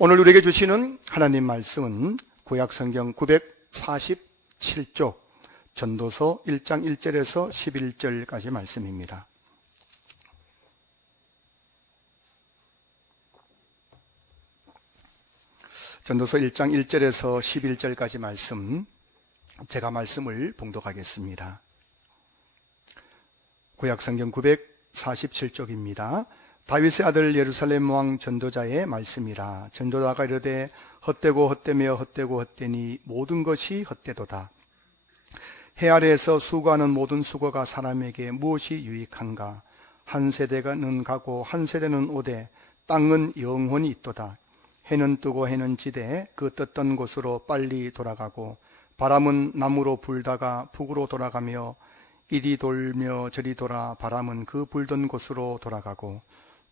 오늘 우리에게 주시는 하나님 말씀은 구약성경 947쪽 전도서 1장 1절에서 11절까지 말씀입니다. 전도서 1장 1절에서 11절까지 말씀, 제가 말씀을 봉독하겠습니다. 구약성경 947쪽입니다. 다윗의 아들 예루살렘 왕 전도자의 말씀이라. 전도자가 이르되 헛되고 헛되며 헛되고 헛되니 모든 것이 헛되도다. 해 아래에서 수고하는 모든 수고가 사람에게 무엇이 유익한가? 한 세대는 가고 한 세대는 오되 땅은 영원히 있도다. 해는 뜨고 해는 지되 그 떴던 곳으로 빨리 돌아가고 바람은 남으로 불다가 북으로 돌아가며 이리 돌며 저리 돌아 바람은 그 불던 곳으로 돌아가고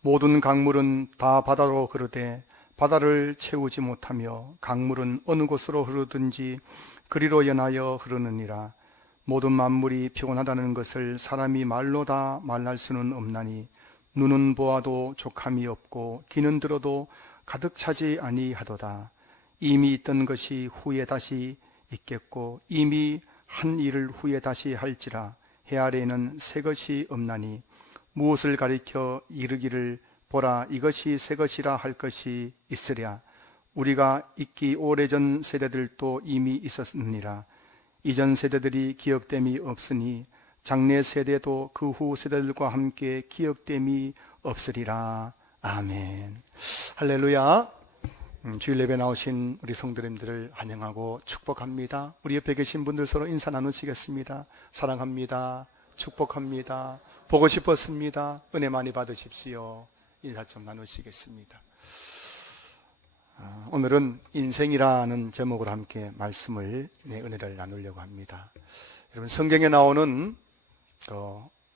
모든 강물은 다 바다로 흐르되 바다를 채우지 못하며 강물은 어느 곳으로 흐르든지 그리로 연하여 흐르느니라. 모든 만물이 피곤하다는 것을 사람이 말로 다 말할 수는 없나니 눈은 보아도 족함이 없고 귀는 들어도 가득 차지 아니하도다. 이미 있던 것이 후에 다시 있겠고 이미 한 일을 후에 다시 할지라. 해 아래에는 새 것이 없나니 무엇을 가리켜 이르기를 보라 이것이 새 것이라 할 것이 있으랴. 우리가 있기 오래전 세대들도 이미 있었느니라. 이전 세대들이 기억됨이 없으니 장래 세대도 그 후 세대들과 함께 기억됨이 없으리라. 아멘. 할렐루야. 주일 예배 나오신 우리 성도님들을 환영하고 축복합니다. 우리 옆에 계신 분들 서로 인사 나누시겠습니다. 사랑합니다. 축복합니다. 보고 싶었습니다. 은혜 많이 받으십시오. 인사 좀 나누시겠습니다. 오늘은 인생이라는 제목으로 함께 말씀을, 은혜를 나누려고 합니다. 여러분, 성경에 나오는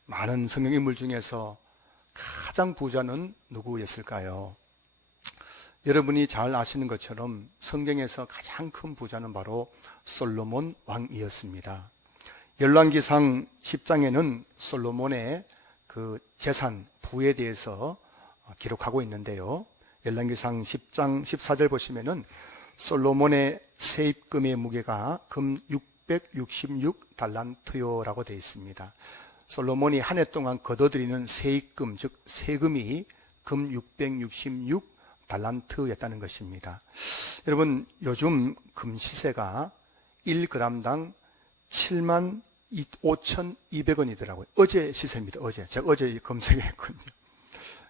많은 성경 인물 중에서 가장 부자는 누구였을까요? 여러분이 잘 아시는 것처럼 성경에서 가장 큰 부자는 바로 솔로몬 왕이었습니다. 열왕기상 10장에는 솔로몬의 그 재산, 부에 대해서 기록하고 있는데요. 열왕기상 10장 14절 보시면은 솔로몬의 세입금의 무게가 금 666달란트요라고 되어 있습니다. 솔로몬이 한 해 동안 거둬들이는 세입금, 즉 세금이 금 666달란트였다는 것입니다. 여러분, 요즘 금 시세가 1g당 75,200원이더라고요. 어제 시세입니다. 어제. 제가 어제 검색했거든요.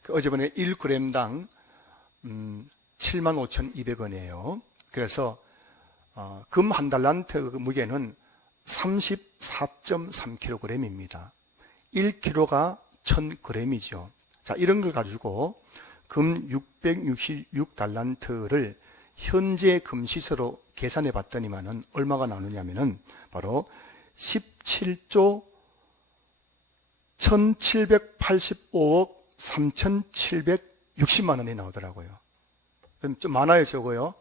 어제번에 1g당 75,200원이에요. 그래서 금 한 달란트 무게는 34.3kg입니다. 1kg가 1000g이죠. 자, 이런 걸 가지고 금 666달란트를 현재 금시세로 계산해 봤더니만은 얼마가 나오냐면은 바로 17조 1785억 3760만 원이 나오더라고요. 좀 많아요, 적어요?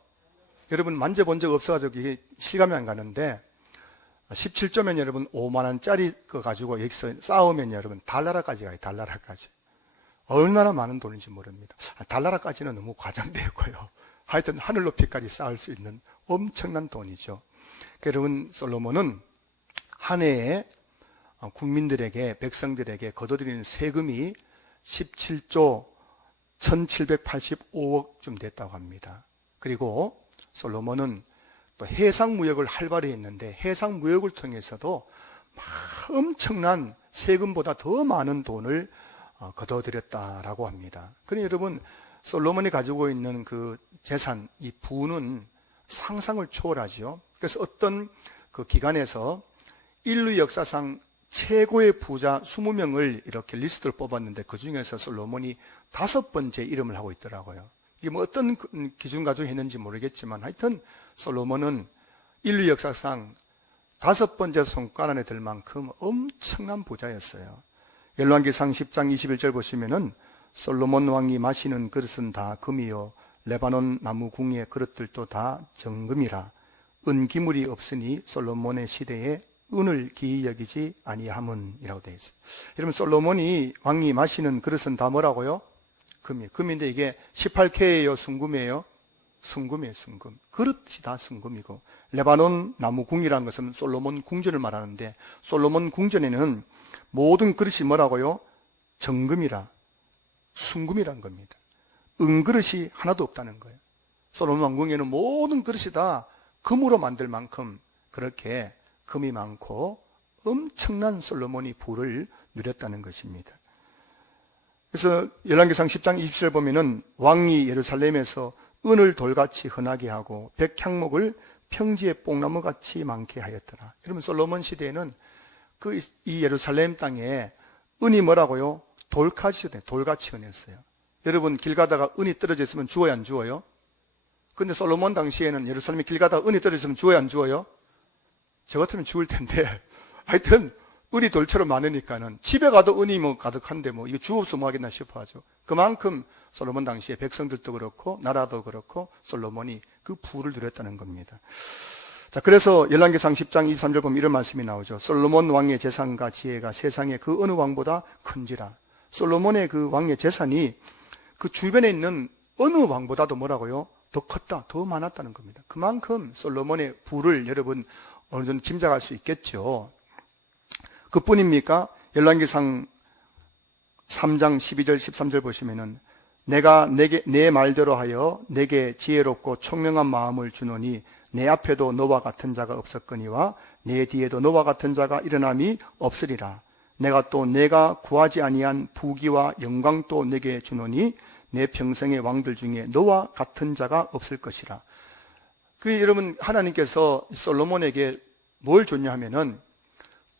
여러분 만져본 적 없어가지고 이게 실감이 안 가는데 17조면 여러분 5만 원짜리 거 가지고 여기서 싸우면 여러분 달나라까지 가요. 달나라까지. 얼마나 많은 돈인지 모릅니다. 달나라까지는 너무 과장되었고요. 하여튼 하늘 높이까지 쌓을 수 있는 엄청난 돈이죠. 여러분, 솔로몬은 한 해에 국민들에게, 백성들에게 거둬들이는 세금이 17조 1785억쯤 됐다고 합니다. 그리고 솔로몬은 또 해상무역을 활발히 했는데 해상무역을 통해서도 엄청난 세금보다 더 많은 돈을 거둬들였다라고 합니다. 그러니 여러분, 솔로몬이 가지고 있는 그 재산, 이 부는 상상을 초월하죠. 그래서 어떤 그 기관에서 인류 역사상 최고의 부자 20명을 이렇게 리스트를 뽑았는데 그 중에서 솔로몬이 5번째 이름을 하고 있더라고요. 이게 뭐 어떤 기준 가지고 했는지 모르겠지만 하여튼 솔로몬은 인류 역사상 5번째 손가락 안에 들 만큼 엄청난 부자였어요. 열왕기상 10장 21절 보시면은 솔로몬 왕이 마시는 그릇은 다 금이요 레바논 나무 궁의 그릇들도 다 정금이라. 은기물이 없으니 솔로몬의 시대에 은을 기이 여기지 아니함은이라고 되어 있어요. 여러분, 솔로몬이 왕이 마시는 그릇은 다 뭐라고요? 금이에요. 금인데 이게 18K예요, 순금이에요? 순금이에요, 순금. 그릇이 다 순금이고, 레바논 나무 궁이라는 것은 솔로몬 궁전을 말하는데, 솔로몬 궁전에는 모든 그릇이 뭐라고요? 정금이라, 순금이란 겁니다. 은그릇이 하나도 없다는 거예요. 솔로몬 왕궁에는 모든 그릇이 다 금으로 만들 만큼 그렇게 금이 많고 엄청난 솔로몬이 부를 누렸다는 것입니다. 그래서 열왕기상 10장 20절 보면은 왕이 예루살렘에서 은을 돌같이 흔하게 하고 백향목을 평지에 뽕나무같이 많게 하였더라. 여러분, 솔로몬 시대에는 이 예루살렘 땅에 은이 뭐라고요? 돌같이 흔했어요. 여러분, 길 가다가 은이 떨어져 있으면 주워요, 안 주워요? 근데 솔로몬 당시에는 예루살렘에 길 가다가 은이 떨어져 있으면 주워요, 안 주워요? 저 같으면 주울 텐데, 하여튼 은이 돌처럼 많으니까는 집에 가도 은이 뭐 가득한데 뭐 이거 주워서 뭐 하겠나 싶어 하죠. 그만큼 솔로몬 당시에 백성들도 그렇고 나라도 그렇고 솔로몬이 그 부를 누렸다는 겁니다. 자, 그래서 열왕기상 10장 23절 보면 이런 말씀이 나오죠. 솔로몬 왕의 재산과 지혜가 세상의 그 어느 왕보다 큰지라. 솔로몬의 그 왕의 재산이 그 주변에 있는 어느 왕보다도 뭐라고요? 더 컸다, 더 많았다는 겁니다. 그만큼 솔로몬의 부를 여러분 어느 정도 짐작할 수 있겠죠. 그뿐입니까? 열왕기상 3장 12절 13절 보시면은 내가 내 말대로 하여 내게 지혜롭고 총명한 마음을 주노니 내 앞에도 너와 같은 자가 없었거니와 내 뒤에도 너와 같은 자가 일어남이 없으리라. 내가 또 내가 구하지 아니한 부귀와 영광도 내게 주노니 내 평생의 왕들 중에 너와 같은 자가 없을 것이라. 여러분, 하나님께서 솔로몬에게 뭘 줬냐 하면은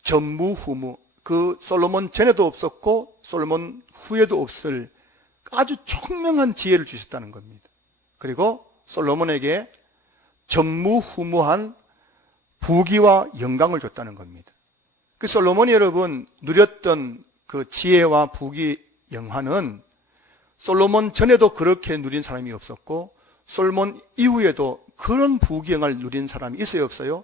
전무후무, 그 솔로몬 전에도 없었고 솔로몬 후에도 없을 아주 총명한 지혜를 주셨다는 겁니다. 그리고 솔로몬에게 전무후무한 부귀와 영광을 줬다는 겁니다. 그 솔로몬이 여러분 누렸던 그 지혜와 부귀 영화는 솔로몬 전에도 그렇게 누린 사람이 없었고 솔로몬 이후에도 그런 부귀 영화를 누린 사람이 있어요, 없어요?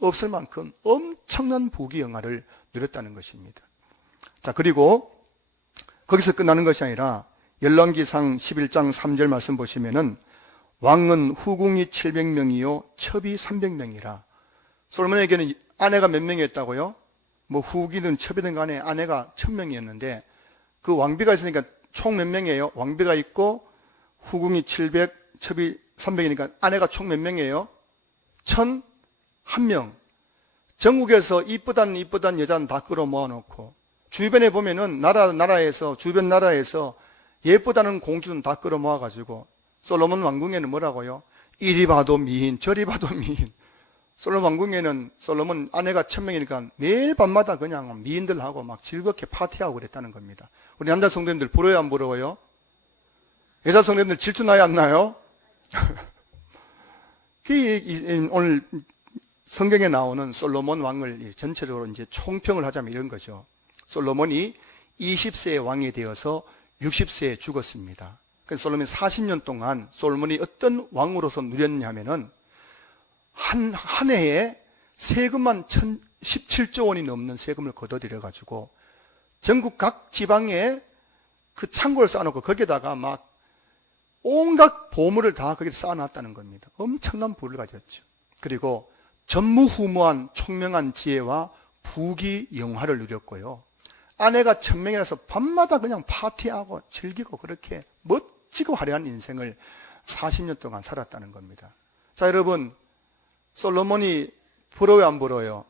없을 만큼 엄청난 부귀 영화를 누렸다는 것입니다. 자, 그리고 거기서 끝나는 것이 아니라 열왕기상 11장 3절 말씀 보시면은 왕은 후궁이 700명이요 첩이 300명이라. 솔로몬에게는 아내가 몇 명이었다고요? 뭐 후기든 첩이든 간에 아내가 1000명이었는데 그 왕비가 있으니까 총 몇 명이에요? 왕비가 있고 후궁이 700, 첩이 300이니까 아내가 총 몇 명이에요? 1001명. 전국에서 이쁘단 여자는 다 끌어모아놓고 주변에 보면은 나라에서 주변 나라에서 예쁘다는 공주는 다 끌어모아가지고 솔로몬 왕궁에는 뭐라고요? 이리 봐도 미인, 저리 봐도 미인. 솔로몬 왕궁에는 솔로몬 아내가 1000명이니까 매일 밤마다 그냥 미인들하고 막 즐겁게 파티하고 그랬다는 겁니다. 우리 남자 성도님들 부러워요, 안 부러워요? 여자 성도님들 질투 나요, 안 나요? 오늘 성경에 나오는 솔로몬 왕을 전체적으로 이제 총평을 하자면 이런 거죠. 솔로몬이 20세의 왕이 되어서 60세에 죽었습니다. 그래서 솔로몬이 40년 동안 솔로몬이 어떤 왕으로서 누렸냐면은 한 해에 세금만 17조 원이 넘는 세금을 걷어들여가지고 전국 각 지방에 그 창고를 쌓아놓고 거기에다가 막 온갖 보물을 다 거기에 쌓아놨다는 겁니다. 엄청난 부를 가졌죠. 그리고 전무후무한 총명한 지혜와 부귀 영화를 누렸고요. 아내가 1000명이라서 밤마다 그냥 파티하고 즐기고 그렇게 멋지고 화려한 인생을 40년 동안 살았다는 겁니다. 자, 여러분, 솔로몬이 부러워요, 안 부러워요?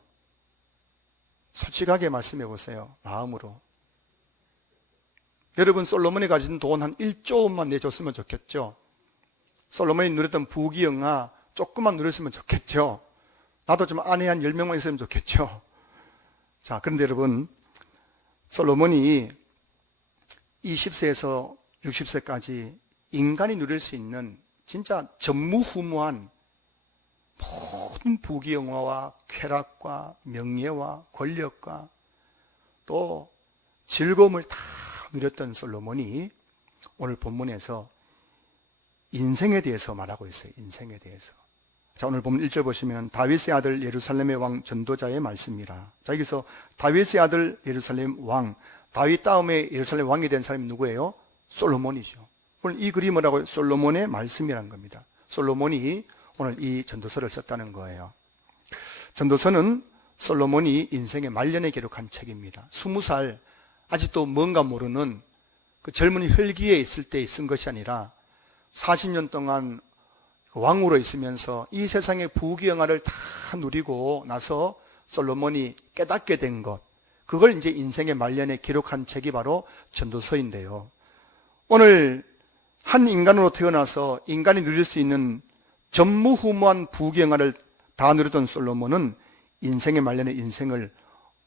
솔직하게 말씀해 보세요. 마음으로. 여러분, 솔로몬이 가진 돈 한 1조 원만 내줬으면 좋겠죠? 솔로몬이 누렸던 부귀 영화 조금만 누렸으면 좋겠죠? 나도 좀 아내 한 10명만 있으면 좋겠죠? 자, 그런데 여러분, 솔로몬이 20세에서 60세까지 인간이 누릴 수 있는 진짜 전무후무한 모든 부귀 영화와 쾌락과 명예와 권력과 또 즐거움을 다 누렸던 솔로몬이 오늘 본문에서 인생에 대해서 말하고 있어요. 인생에 대해서. 자, 오늘 본문 1절 보시면 다윗의 아들 예루살렘의 왕 전도자의 말씀이라. 자, 여기서 다윗의 아들 예루살렘 왕, 다윗 다음에 예루살렘 왕이 된 사람이 누구예요? 솔로몬이죠. 오늘 이 글이 뭐라고요? 솔로몬의 말씀이라는 겁니다. 솔로몬이 오늘 이 전도서를 썼다는 거예요. 전도서는 솔로몬이 인생의 말년에 기록한 책입니다. 20살 아직도 뭔가 모르는 그 젊은 혈기에 있을 때 쓴 것이 아니라 40년 동안 왕으로 있으면서 이 세상의 부귀영화를 다 누리고 나서 솔로몬이 깨닫게 된 것, 그걸 이제 인생의 말년에 기록한 책이 바로 전도서인데요. 오늘 한 인간으로 태어나서 인간이 누릴 수 있는 전무후무한 부귀영화를 다 누렸던 솔로몬은 인생의 말년의 인생을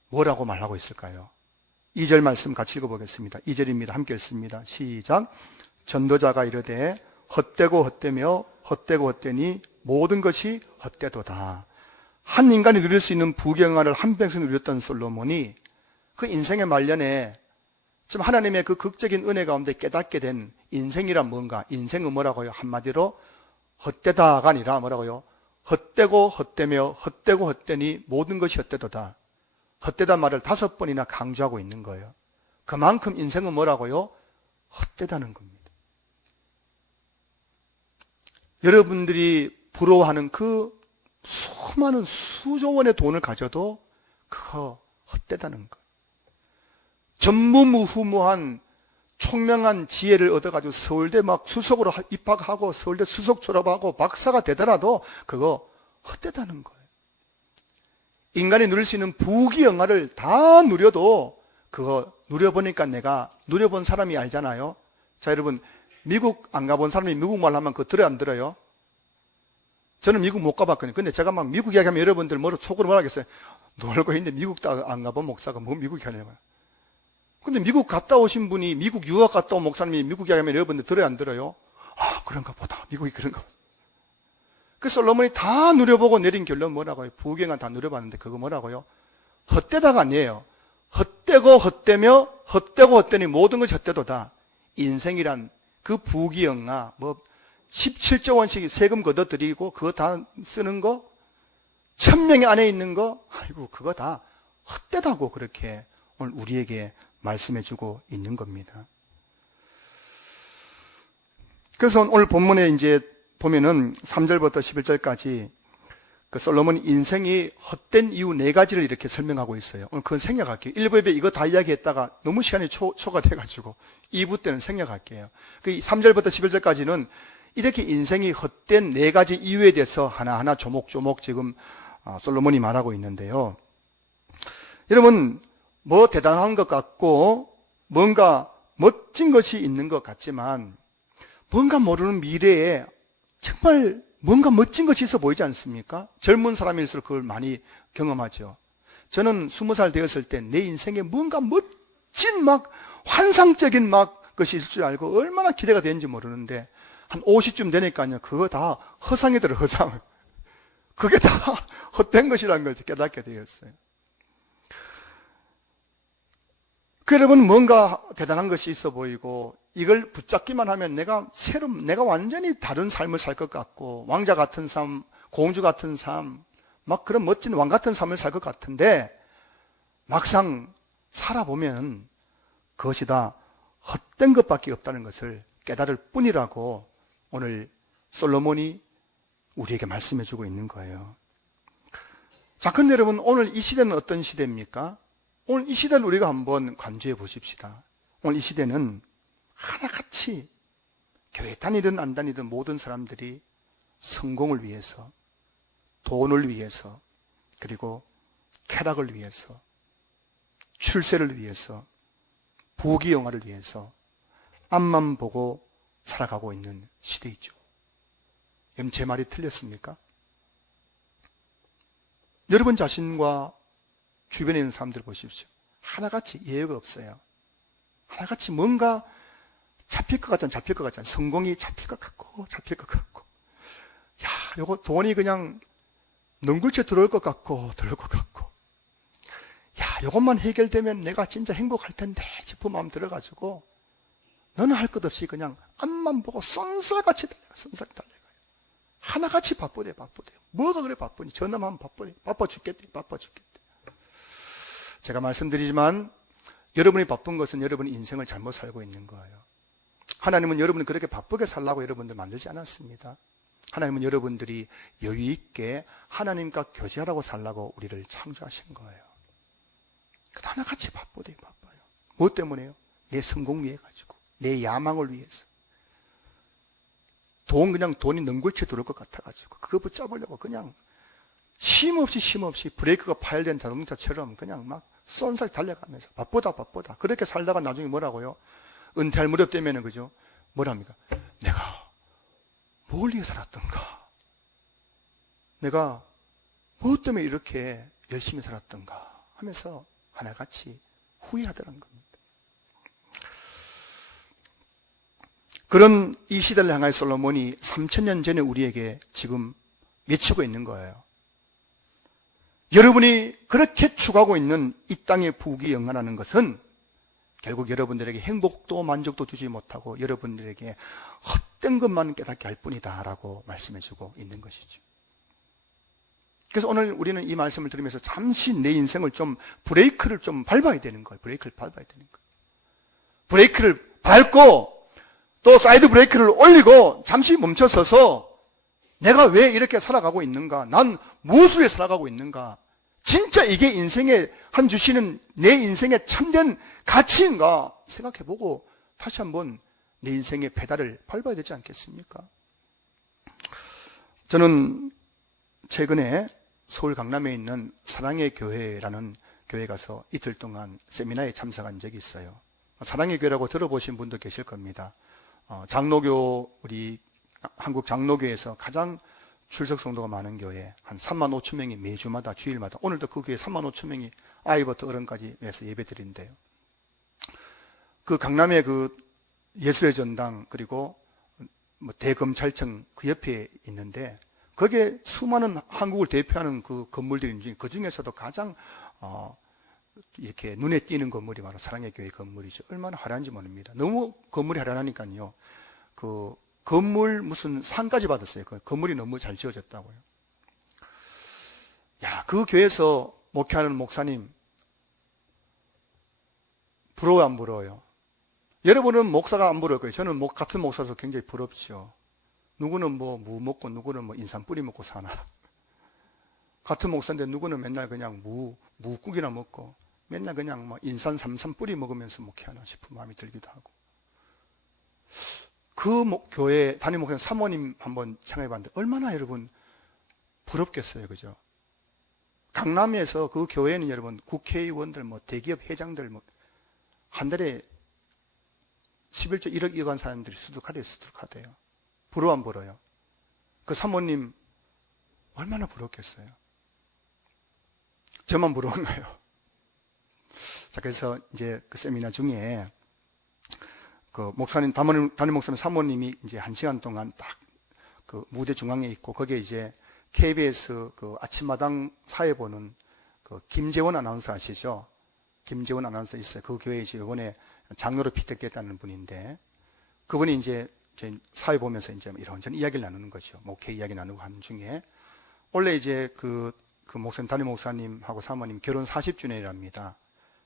뭐라고 말하고 있을까요? 2절 말씀 같이 읽어보겠습니다. 2절입니다. 함께 읽습니다. 시작. 전도자가 이르되 헛되고 헛되며 헛되고 헛되니 모든 것이 헛되도다. 한 인간이 누릴 수 있는 부귀영화를 한평생 누렸던 솔로몬이 그 인생의 말년에 지금 하나님의 그 극적인 은혜 가운데 깨닫게 된 인생이란 뭔가, 인생은 뭐라고요? 한마디로 헛되다가 아니라 뭐라고요? 헛되고 헛되며 헛되고 헛되니 모든 것이 헛되도다. 헛되다 말을 5번이나 강조하고 있는 거예요. 그만큼 인생은 뭐라고요? 헛되다는 겁니다. 여러분들이 부러워하는 그 수많은 수조 원의 돈을 가져도 그거 헛되다는 거예요. 전무후무한 총명한 지혜를 얻어가지고 서울대 막 수석으로 입학하고 서울대 수석 졸업하고 박사가 되더라도 그거 헛되다는 거예요. 인간이 누릴 수 있는 부귀영화를 다 누려도 그거 누려보니까 내가 누려본 사람이 알잖아요. 자, 여러분 미국 안 가본 사람이 미국말 하면 그거 들어요 안 들어요? 저는 미국 못 가봤거든요. 근데 제가 막 미국 이야기하면 여러분들 속으로 뭐라 하겠어요? 놀고 있는데 미국도 안 가본 목사가 뭐 미국 이야기하냐고요. 근데 미국 갔다 오신 분이 미국 유학 갔다 온 목사님이 미국 이야기하면 여러분들 들어요 안 들어요? 아, 그런가 보다. 미국이 그런가 보다. 그 솔로몬이 다 누려보고 내린 결론 뭐라고요? 부귀영화 다 누려봤는데 그거 뭐라고요? 헛되다가 아니에요. 헛되고 헛되며 헛되고 헛되니 모든 것이 헛되도다. 인생이란 그 부귀영화 17조 원씩 세금 걷어들이고 그거 다 쓰는 거 1000명의 안에 있는 거 아이고 그거 다 헛되다고 그렇게 오늘 우리에게 말씀해주고 있는 겁니다. 그래서 오늘 본문에 이제 보면은 3절부터 11절까지 그 솔로몬 인생이 헛된 이유 4가지를 이렇게 설명하고 있어요. 오늘 그건 생략할게요. 1부에 이거 다 이야기했다가 너무 시간이 초가 돼가지고 2부 때는 생략할게요. 그 3절부터 11절까지는 이렇게 인생이 헛된 4가지 이유에 대해서 하나하나 조목조목 지금 솔로몬이 말하고 있는데요. 여러분 뭐 대단한 것 같고 뭔가 멋진 것이 있는 것 같지만 뭔가 모르는 미래에 정말 뭔가 멋진 것이 있어 보이지 않습니까? 젊은 사람일수록 그걸 많이 경험하죠. 저는 20살 되었을 때 내 인생에 뭔가 멋진 환상적인 것이 있을 줄 알고 얼마나 기대가 되는지 모르는데 한 50쯤 되니까요 그거 다 허상이더라 허상. 그게 다 헛된 것이라는 걸 깨닫게 되었어요. 그 여러분 뭔가 대단한 것이 있어 보이고 이걸 붙잡기만 하면 내가 완전히 다른 삶을 살 것 같고 왕자 같은 삶, 공주 같은 삶, 그런 멋진 왕 같은 삶을 살 것 같은데 막상 살아보면 그것이 다 헛된 것밖에 없다는 것을 깨달을 뿐이라고 오늘 솔로몬이 우리에게 말씀해주고 있는 거예요. 자, 근데 여러분 오늘 이 시대는 어떤 시대입니까? 오늘 이 시대를 우리가 한번 관조해 보십시다. 오늘 이 시대는 하나같이 교회 다니든 안 다니든 모든 사람들이 성공을 위해서, 돈을 위해서, 그리고 쾌락을 위해서, 출세를 위해서, 부귀영화를 위해서 앞만 보고 살아가고 있는 시대이죠. 여러분 제 말이 틀렸습니까? 여러분 자신과 주변에 있는 사람들 보십시오. 하나같이 예외가 없어요. 하나같이 뭔가 잡힐 것 같잖아, 잡힐 것 같잖아. 성공이 잡힐 것 같고, 잡힐 것 같고. 야, 요거 돈이 그냥 능굴채 들어올 것 같고, 들어올 것 같고. 야, 요것만 해결되면 내가 진짜 행복할 텐데 싶은 마음 들어가지고, 너는 할 것 없이 그냥 앞만 보고 쏜살같이 달려가요. 하나같이 바쁘대. 뭐가 그래 바쁘니? 전화만 바쁘대. 바빠 죽겠대. 제가 말씀드리지만, 여러분이 바쁜 것은 여러분의 인생을 잘못 살고 있는 거예요. 하나님은 여러분이 그렇게 바쁘게 살라고 여러분들 만들지 않았습니다. 하나님은 여러분들이 여유 있게 하나님과 교제하라고 살라고 우리를 창조하신 거예요. 그 하나같이 바빠요. 뭐 때문에요? 내 성공 위해 가지고, 내 야망을 위해서. 그냥 돈이 능굴치에 들어올 것 같아가지고 그거 붙잡으려고 그냥 쉼없이 브레이크가 파열된 자동차처럼 그냥 막 쏜살 달려가면서 바쁘다. 그렇게 살다가 나중에 뭐라고요? 은퇴할 무렵 되면은, 그죠? 뭐랍니까? 내가 뭘 위해 살았던가? 내가 무엇 때문에 이렇게 열심히 살았던가? 하면서 하나같이 후회하더란 겁니다. 그런 이 시대를 향하여 솔로몬이 3000년 전에 우리에게 지금 외치고 있는 거예요. 여러분이 그렇게 추구하고 있는 이 땅의 부귀 영화라는 것은 결국 여러분들에게 행복도 만족도 주지 못하고 여러분들에게 헛된 것만 깨닫게 할 뿐이다 라고 말씀해주고 있는 것이죠. 그래서 오늘 우리는 이 말씀을 들으면서 잠시 내 인생을 좀 브레이크를 좀 밟아야 되는 거예요. 브레이크를 밟고 또 사이드 브레이크를 올리고 잠시 멈춰서서 내가 왜 이렇게 살아가고 있는가? 난 무엇을 위해 살아가고 있는가? 진짜 이게 인생에 한 주시는 내 인생의 참된 가치인가? 생각해보고 다시 한번 내 인생의 페달을 밟아야 되지 않겠습니까? 저는 최근에 서울 강남에 있는 사랑의 교회라는 교회 가서 이틀 동안 세미나에 참석한 적이 있어요. 사랑의 교회라고 들어보신 분도 계실 겁니다. 장로교, 우리 한국 장로교에서 가장 출석 성도가 많은 교회, 한 3만 5천 명이 매주마다 주일마다, 오늘도 그 교회 3만 5천 명이 아이부터 어른까지 와서 예배 드린대요. 그 강남의 그 예술의 전당, 그리고 뭐 대검찰청 그 옆에 있는데, 거기에 수많은 한국을 대표하는 그 건물들인 중에 그 중에서도 가장 이렇게 눈에 띄는 건물이 바로 사랑의 교회 건물이죠. 얼마나 화려한지 모릅니다. 너무 건물이 화려하니까요. 그 건물 무슨 상까지 받았어요. 그 건물이 너무 잘 지어졌다고요. 야, 그 교회에서 목회하는 목사님 부러워요, 안 부러워요? 여러분은 목사가 안 부러울 거예요. 저는 같은 목사라서 굉장히 부럽죠. 누구는 뭐 무 먹고 누구는 뭐 인삼 뿌리 먹고 사나. 같은 목사인데 누구는 맨날 그냥 무국이나 먹고 맨날 그냥 뭐 인삼 삼삼 뿌리 먹으면서 목회하나 싶은 마음이 들기도 하고. 그 교회 담임 목사님 사모님 한번 생각해봤는데 얼마나 여러분 부럽겠어요, 그죠? 강남에서 그 교회는 여러분 국회의원들, 뭐 대기업 회장들, 뭐 한 달에 11조 1억 이어간 사람들이 수두룩하대요. 부러워 안 부러워요? 그 사모님 얼마나 부럽겠어요? 저만 부러운가요? 자, 그래서 이제 그 세미나 중에 그 목사님, 담임 목사님 사모님이 이제 1시간 동안 딱 그 무대 중앙에 있고, 거기에 이제 KBS 그 아침마당 사회 보는 그 김재원 아나운서 아시죠? 김재원 아나운서 있어요. 그 교회에 이제 이번에 장로로 피택됐다는 분인데, 그분이 이제 사회 보면서 이제 이런저런 이야기를 나누는 거죠. 목회 이야기 나누고 하는 중에, 원래 이제 그 목사님, 담임 목사님하고 사모님 결혼 40주년이랍니다.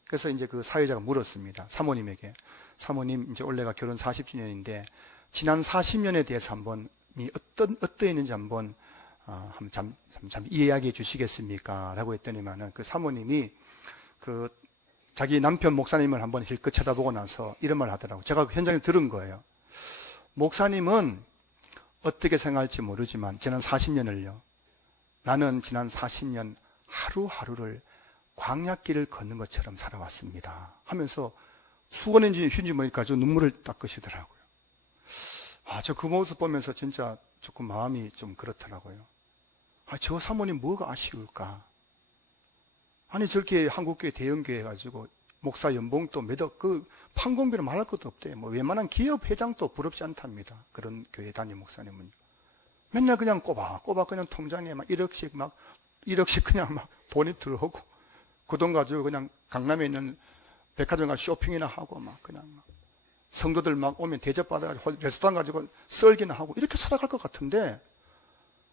그래서 이제 그 사회자가 물었습니다. 사모님에게. 사모님, 이제 올해가 결혼 40주년인데, 지난 40년에 대해서 한번, 어떠했는지 한번 이야기해 주시겠습니까? 라고 했더니만은 그 사모님이 그 자기 남편 목사님을 한번 힐끗 쳐다보고 나서 이런 말을 하더라고요. 제가 현장에 들은 거예요. 목사님은 어떻게 생각할지 모르지만 지난 40년을요. 나는 지난 40년 하루하루를 광야길을 걷는 것처럼 살아왔습니다. 하면서 수건인지 휴지 모니까 저 눈물을 닦으시더라고요. 저 그 모습 보면서 진짜 조금 마음이 좀 그렇더라고요. 저 사모님 뭐가 아쉬울까? 아니, 저렇게 한국교회 대형교회 해가지고 목사 연봉도 매달 그 판공비로 말할 것도 없대요. 뭐 웬만한 기업 회장도 부럽지 않답니다. 그런 교회 담임 목사님은 맨날 그냥 꼬박 그냥 통장에 막 1억씩 그냥 막 돈이 들어오고, 그 돈 가지고 그냥 강남에 있는 백화점 가서 쇼핑이나 하고 막 그냥 막 성도들 막 오면 대접받아가지고 레스토랑 가지고 썰기나 하고 이렇게 살아갈 것 같은데,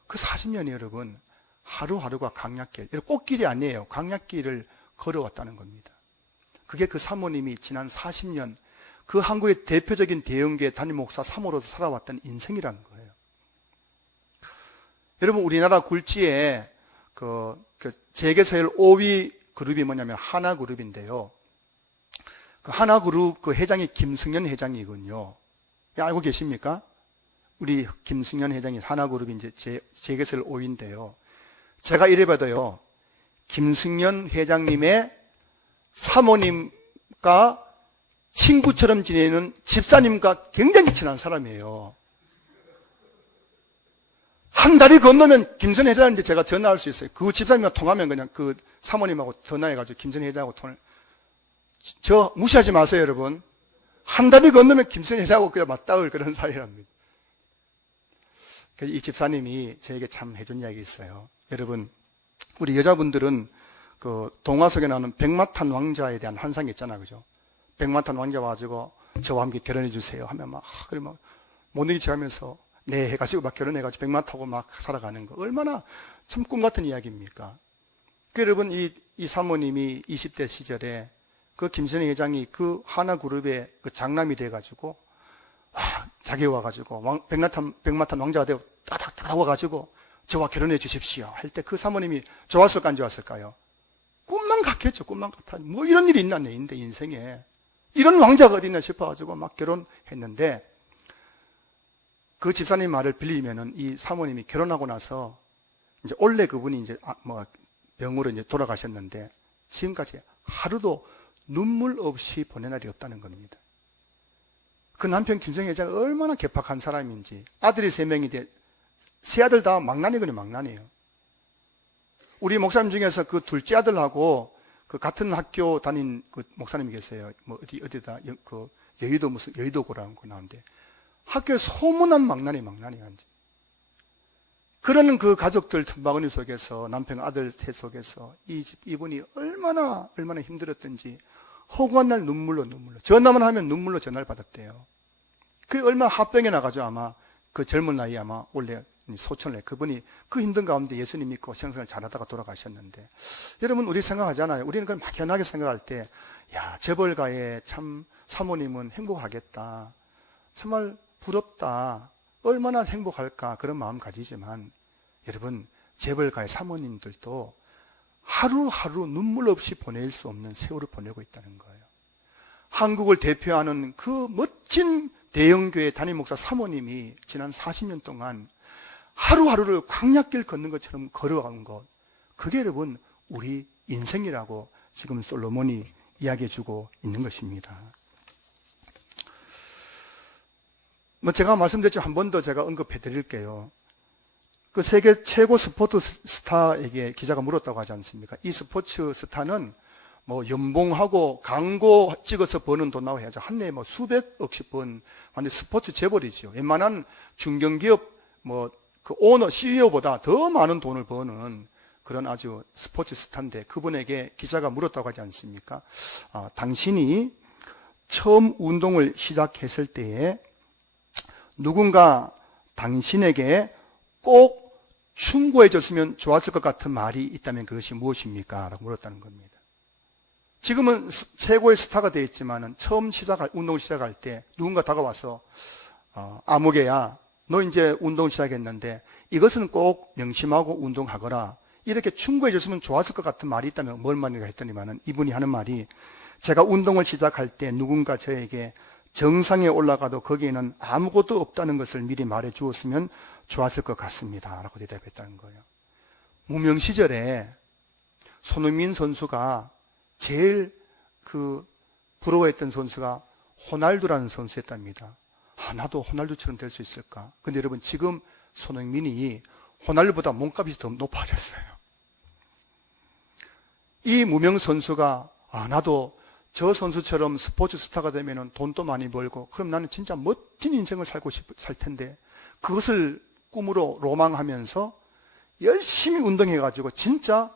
그 40년이 여러분 하루하루가 강약길, 꽃길이 아니에요. 강약길을 걸어왔다는 겁니다. 그게 그 사모님이 지난 40년 그 한국의 대표적인 대형교회 담임 목사 사모로서 살아왔던 인생이라는 거예요. 여러분, 우리나라 굴지에 그 세계서열 5위 그룹이 뭐냐면 하나그룹인데요. 그 하나그룹 그 회장이 김승연 회장이군요. 알고 계십니까? 우리 김승연 회장이 하나그룹이 이제 세계서열 5위인데요. 제가 이래봐도요, 김승연 회장님의 사모님과 친구처럼 지내는 집사님과 굉장히 친한 사람이에요. 한 달이 건너면 김선 회장한테 제가 전화할 수 있어요. 그 집사님과 통하면 그냥 그 사모님하고 전화해가지고 김선 회장하고 통을. 저 무시하지 마세요, 여러분. 한 달이 건너면 김선 회장하고 그냥 맞닿을 그런 사이랍니다. 이 집사님이 저에게 참 해준 이야기 있어요. 여러분, 우리 여자분들은 그 동화 속에 나오는 백마탄 왕자에 대한 환상이 있잖아요, 그죠? 백마탄 왕자 와가지고 저와 함께 결혼해 주세요 하면 막 그래 막 못 이기지 하면서 네 해가지고 막 결혼해가지고 백마 타고 막 살아가는 거 얼마나 참 꿈 같은 이야기입니까? 여러분, 이 사모님이 20대 시절에 그 김선희 회장이 그 하나그룹의 그 장남이 돼가지고 자기 와가지고 백마탄 왕자가 되고 따닥따닥 와가지고 저와 결혼해 주십시오 할 때 그 사모님이 좋았을까 안 좋았을까요? 꿈만 같겠죠. 꿈만 같아. 뭐 이런 일이 있나 내 인생에. 이런 왕자가 어디 있나 싶어가지고 막 결혼했는데 그 집사님 말을 빌리면은 이 사모님이 결혼하고 나서 이제 원래 그분이 이제 뭐 병으로 이제 돌아가셨는데 지금까지 하루도 눈물 없이 보낸 날이 없다는 겁니다. 그 남편 김성 회장이 얼마나 개팍한 사람인지. 아들이 3명인데 세 아들 다 망나니거든요. 망나니예요. 우리 목사님 중에서 그 둘째 아들하고 그 같은 학교 다닌 그 목사님이 계세요. 뭐 어디다 그 여의도 무슨 여의도고라는 거 나오는데 학교에 소문난 망나니가 이제. 그런 그 가족들 틈바구니 속에서 남편 아들 셋 속에서 이분이 얼마나 힘들었던지 허구한 날 눈물로 전화만 하면 눈물로 전화를 받았대요. 그 얼마나 화병에 나가죠. 아마 그 젊은 나이에 아마 원래 소천을 그분이 그 힘든 가운데 예수님 믿고 신앙생활 잘하다가 돌아가셨는데 여러분, 우리 생각하잖아요. 우리는 그냥 막연하게 생각할 때 야, 재벌가의 참 사모님은 행복하겠다, 정말 부럽다, 얼마나 행복할까 그런 마음 가지지만 여러분, 재벌가의 사모님들도 하루하루 눈물 없이 보낼 수 없는 세월을 보내고 있다는 거예요. 한국을 대표하는 그 멋진 대형교회 담임 목사 사모님이 지난 40년 동안 하루하루를 광야길 걷는 것처럼 걸어간 것, 그게 여러분 우리 인생이라고 지금 솔로몬이 이야기해주고 있는 것입니다. 뭐 제가 말씀드렸지만 한 번 더 제가 언급해 드릴게요. 그 세계 최고 스포츠 스타에게 기자가 물었다고 하지 않습니까? 이 스포츠 스타는 뭐 연봉하고 광고 찍어서 버는 돈 나고 해야죠. 한 해에 뭐 수백억씩 번 완전 스포츠 재벌이죠. 웬만한 중견기업 뭐 그 오너 CEO보다 더 많은 돈을 버는 그런 아주 스포츠 스타인데 그분에게 기자가 물었다고 하지 않습니까? 당신이 처음 운동을 시작했을 때에 누군가 당신에게 꼭 충고해 줬으면 좋았을 것 같은 말이 있다면 그것이 무엇입니까? 라고 물었다는 겁니다. 지금은 최고의 스타가 되어 있지만은 처음 운동을 시작할 때 누군가 다가와서 아무개야, 너 이제 운동 시작했는데 이것은 꼭 명심하고 운동하거라, 이렇게 충고해 줬으면 좋았을 것 같은 말이 있다면 뭘 말인가 했더니만은 이분이 하는 말이, 제가 운동을 시작할 때 누군가 저에게 정상에 올라가도 거기에는 아무것도 없다는 것을 미리 말해 주었으면 좋았을 것 같습니다 라고 대답했다는 거예요. 무명 시절에 손흥민 선수가 제일 부러워했던 선수가 호날두라는 선수였답니다. 나도 호날두처럼 될 수 있을까? 근데 여러분, 지금 손흥민이 호날두보다 몸값이 더 높아졌어요. 이 무명 선수가 나도 저 선수처럼 스포츠 스타가 되면 돈도 많이 벌고 그럼 나는 진짜 멋진 인생을 살 텐데, 그것을 꿈으로 로망하면서 열심히 운동해가지고 진짜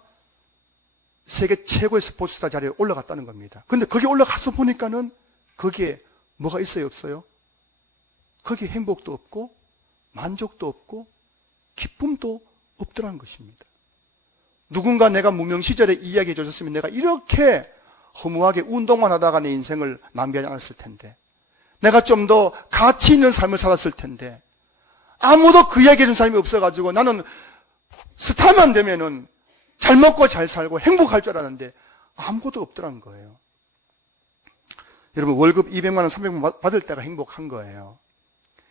세계 최고의 스포츠 스타 자리에 올라갔다는 겁니다. 근데 거기 올라가서 보니까는 거기에 뭐가 있어요, 없어요? 거기에 행복도 없고 만족도 없고 기쁨도 없더라는 것입니다. 누군가 내가 무명 시절에 이야기해 줬으면 내가 이렇게 허무하게 운동만 하다가 내 인생을 낭비하지 않았을 텐데, 내가 좀 더 가치 있는 삶을 살았을 텐데, 아무도 그 이야기 해준 사람이 없어가지고 나는 스타만 되면은 잘 먹고 잘 살고 행복할 줄 알았는데 아무것도 없더란 거예요. 여러분 월급 200만 원, 300만 원 받을 때가 행복한 거예요.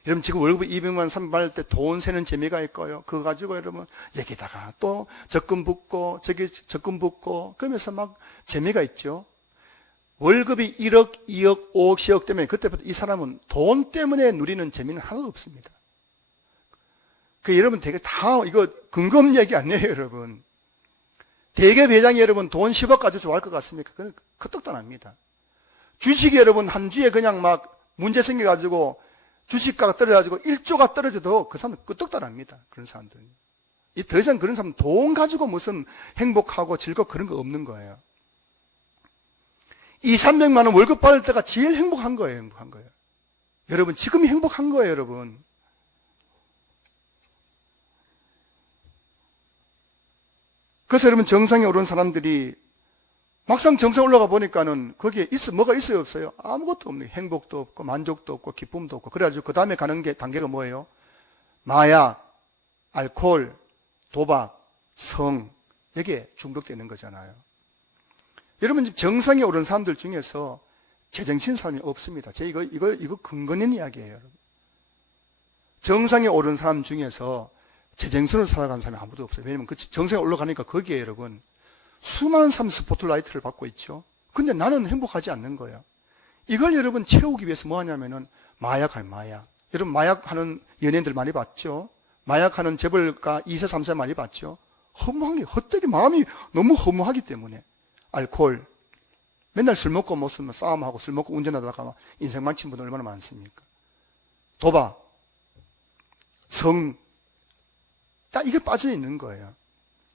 여러분 지금 월급 200만 원, 300만 원 받을 때 돈 세는 재미가 있고요. 그거 가지고 여러분 여기다가 또 적금 붓고 저기 적금 붓고 그러면서 막 재미가 있죠. 월급이 1억, 2억, 5억, 10억 때문에 그때부터 이 사람은 돈 때문에 누리는 재미는 하나도 없습니다. 여러분 되게 다 이거 근거 없는 얘기 아니에요, 여러분. 대기업 회장이 여러분 돈 10억 가지고 좋아할 것 같습니까? 그건 끄떡도 안 합니다. 주식이 여러분 한 주에 그냥 막 문제 생겨가지고 주식가가 떨어져가지고 1조가 떨어져도 그 사람은 끄떡도 안 합니다. 그런 사람들은. 더 이상 그런 사람은 돈 가지고 무슨 행복하고 즐겁고 그런 거 없는 거예요. 200~300만 원 월급 받을 때가 제일 행복한 거예요. 행복한 거예요. 여러분 지금이 행복한 거예요, 여러분. 그래서 여러분 정상에 오른 사람들이 막상 정상에 올라가 보니까는 거기에 뭐가 있어요, 없어요? 아무것도 없네요. 행복도 없고 만족도 없고 기쁨도 없고. 그래가지고 그 다음에 가는 단계가 뭐예요? 마약, 알코올, 도박, 성, 여기에 중독되는 거잖아요. 여러분 지금 정상에 오른 사람들 중에서 제정신 사람이 없습니다. 이거 근거 있는 이야기예요, 여러분. 정상에 오른 사람 중에서 제정신으로 살아가는 사람이 아무도 없어요. 왜냐면 그 정상에 올라가니까 거기에 여러분 수많은 사람 스포트라이트를 받고 있죠. 근데 나는 행복하지 않는 거예요. 이걸 여러분 채우기 위해서 뭐 하냐면은 마약하는 마약. 여러분 마약하는 연예인들 많이 봤죠. 마약하는 재벌가 2세, 3세 많이 봤죠. 허무한 게 헛되게 마음이 너무 허무하기 때문에. 알코올. 맨날 술 먹고 무슨 싸움하고 술 먹고 운전하다가 인생 망친 분들 얼마나 많습니까? 도박. 성. 다 이게 빠져 있는 거예요.